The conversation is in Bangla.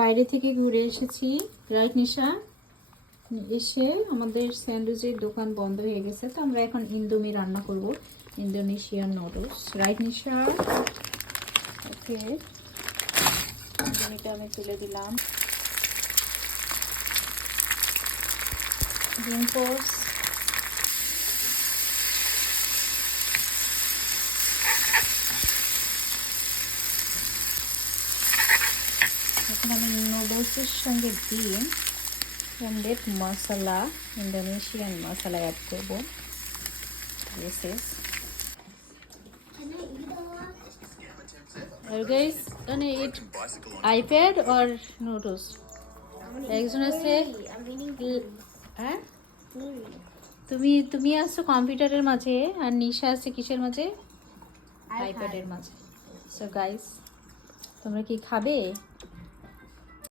বাইরে থেকে ঘুরে এসেছি, রাইট নিশা? এসে আমাদের স্যান্ডউইচের দোকান বন্ধ হয়ে গেছে, তো আমরা এখন ইন্দোমি রান্না করব, Indonesian noodles. Right Nisha? Okay, ইন্দোমিটা আমি তুলে দিলাম। ডিম্পোস, এখন আমি নুডলসের সঙ্গে ডিম এন্ড মশলা, ইন্দোনেশিয়ান মশলা অ্যাড করব। This is guys, gonna eat iPad or noodles? একজন আছে, হ্যাঁ তুমি আছো কম্পিউটারের মাঝে আর নিশা আছে কিসের মাঝে? আইপ্যাডের মাঝে। সো গাইস, তোমরা কি খাবে?